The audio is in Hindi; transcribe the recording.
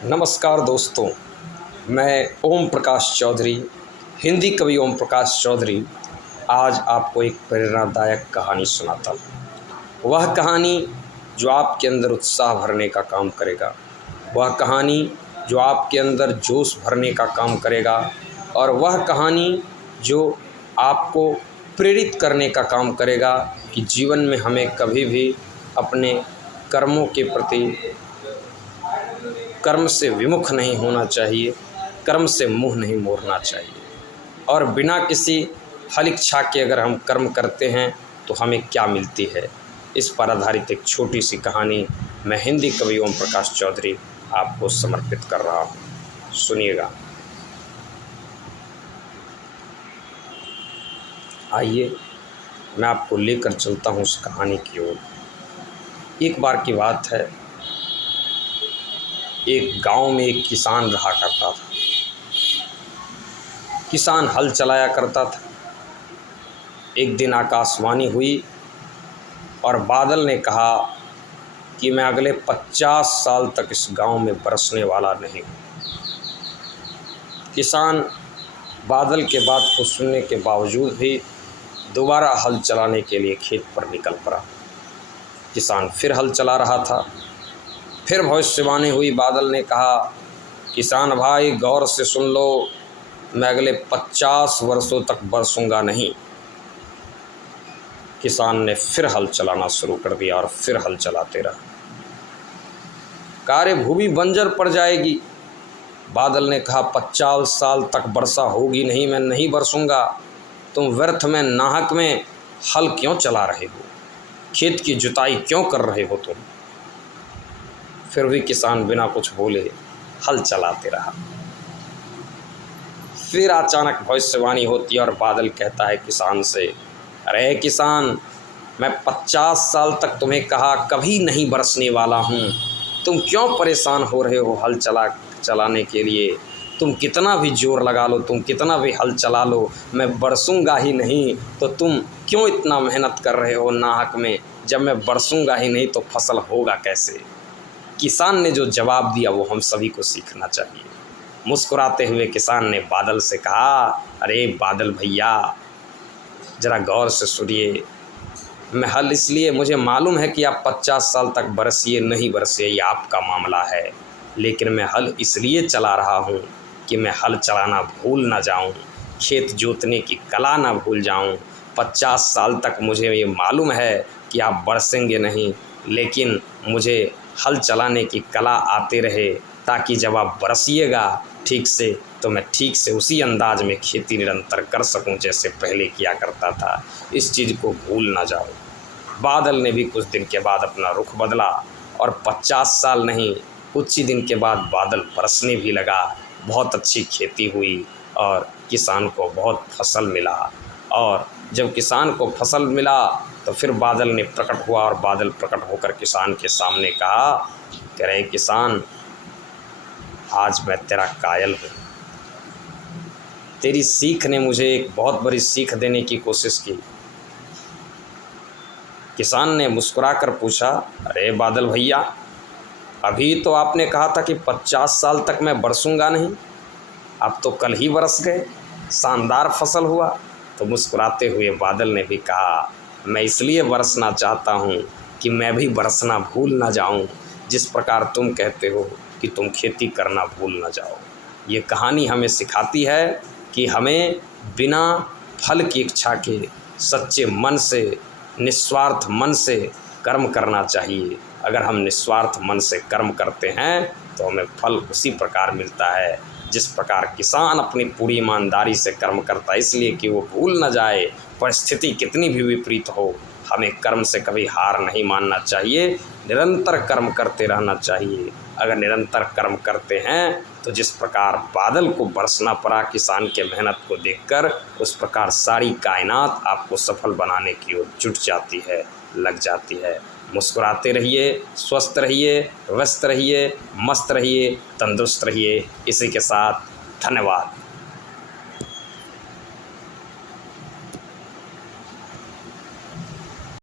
नमस्कार दोस्तों, मैं ओम प्रकाश चौधरी, हिंदी कवि ओम प्रकाश चौधरी आज आपको एक प्रेरणादायक कहानी सुनाता हूँ। वह कहानी जो आपके अंदर उत्साह भरने का काम करेगा, वह कहानी जो आपके अंदर जोश भरने का काम करेगा और वह कहानी जो आपको प्रेरित करने का काम करेगा कि जीवन में हमें कभी भी अपने कर्मों के प्रति कर्म से विमुख नहीं होना चाहिए, कर्म से मुंह नहीं मोड़ना चाहिए और बिना किसी फल इच्छा के अगर हम कर्म करते हैं तो हमें क्या मिलती है, इस पर आधारित एक छोटी सी कहानी मैं हिंदी कवि ओम प्रकाश चौधरी आपको समर्पित कर रहा हूँ। सुनिएगा। आइए मैं आपको लेकर चलता हूँ उस कहानी की ओर। एक बार की बात है, एक गांव में एक किसान रहा करता था। किसान हल चलाया करता था। एक दिन आकाशवाणी हुई और बादल ने कहा कि मैं अगले 50 साल तक इस गांव में बरसने वाला नहीं हूँ। किसान बादल के बात को सुनने के बावजूद भी दोबारा हल चलाने के लिए खेत पर निकल पड़ा। किसान फिर हल चला रहा था। फिर भविष्यवाणी हुई। बादल ने कहा, किसान भाई गौर से सुन लो, मैं अगले 50 वर्षों तक बरसूंगा नहीं। किसान ने फिर हल चलाना शुरू कर दिया और फिर हल चलाते रहा। कार्य भूमि बंजर पड़ जाएगी। बादल ने कहा, 50 साल तक वर्षा होगी नहीं, मैं नहीं बरसूंगा। तुम व्यर्थ में नाहक में हल क्यों चला रहे हो, खेत की जुताई क्यों कर रहे हो तुम। फिर भी किसान बिना कुछ बोले हल चलाते रहा। फिर अचानक भविष्यवाणी होती है और बादल कहता है किसान से, अरे किसान, मैं 50 साल तक तुम्हें कहा कभी नहीं बरसने वाला हूँ, तुम क्यों परेशान हो रहे हो हल चलाने के लिए। तुम कितना भी जोर लगा लो, तुम कितना भी हल चला लो, मैं बरसूंगा ही नहीं, तो तुम क्यों इतना मेहनत कर रहे हो नाहक में। जब मैं बरसूंगा ही नहीं तो फसल होगा कैसे। किसान ने जो जवाब दिया वो हम सभी को सीखना चाहिए। मुस्कुराते हुए किसान ने बादल से कहा, अरे बादल भैया, ज़रा गौर से सुनिए। मैं हल इसलिए, मुझे मालूम है कि आप 50 साल तक बरसिए नहीं बरसिए, ये आपका मामला है, लेकिन मैं हल इसलिए चला रहा हूँ कि मैं हल चलाना भूल ना जाऊँ, खेत जोतने की कला ना भूल जाऊँ। 50 साल तक मुझे ये मालूम है कि आप बरसेंगे नहीं, लेकिन मुझे हल चलाने की कला आते रहे, ताकि जब आप बरसिएगा ठीक से तो मैं ठीक से उसी अंदाज में खेती निरंतर कर सकूं जैसे पहले किया करता था। इस चीज़ को भूल ना जाओ। बादल ने भी कुछ दिन के बाद अपना रुख बदला और 50 साल नहीं, कुछ ही दिन के बाद बादल बरसने भी लगा। बहुत अच्छी खेती हुई और किसान को बहुत फसल मिला। और जब किसान को फसल मिला तो फिर बादल ने प्रकट हुआ और बादल प्रकट होकर किसान के सामने कहा, कह रहे किसान, आज मैं तेरा कायल हूँ। तेरी सीख ने मुझे एक बहुत बड़ी सीख देने की कोशिश की। किसान ने मुस्कुराकर पूछा, अरे बादल भैया, अभी तो आपने कहा था कि 50 साल तक मैं बरसूंगा नहीं, अब तो कल ही बरस गए, शानदार फसल हुआ। तो मुस्कुराते हुए बादल ने भी कहा, मैं इसलिए बरसना चाहता हूँ कि मैं भी बरसना भूल ना जाऊँ, जिस प्रकार तुम कहते हो कि तुम खेती करना भूल ना जाओ। ये कहानी हमें सिखाती है कि हमें बिना फल की इच्छा के सच्चे मन से, निस्वार्थ मन से कर्म करना चाहिए। अगर हम निस्वार्थ मन से कर्म करते हैं तो हमें फल उसी प्रकार मिलता है जिस प्रकार किसान अपनी पूरी ईमानदारी से कर्म करता है, इसलिए कि वो भूल न जाए। परिस्थिति कितनी भी विपरीत हो, हमें कर्म से कभी हार नहीं मानना चाहिए, निरंतर कर्म करते रहना चाहिए। अगर निरंतर कर्म करते हैं तो जिस प्रकार बादल को बरसना पड़ा किसान के मेहनत को देखकर, उस प्रकार सारी कायनात आपको सफल बनाने की ओर जुट जाती है, लग जाती है। मुस्कुराते रहिए, स्वस्थ रहिए, व्यस्त रहिए, मस्त रहिए, तंदुरुस्त रहिए। इसी के साथ धन्यवाद।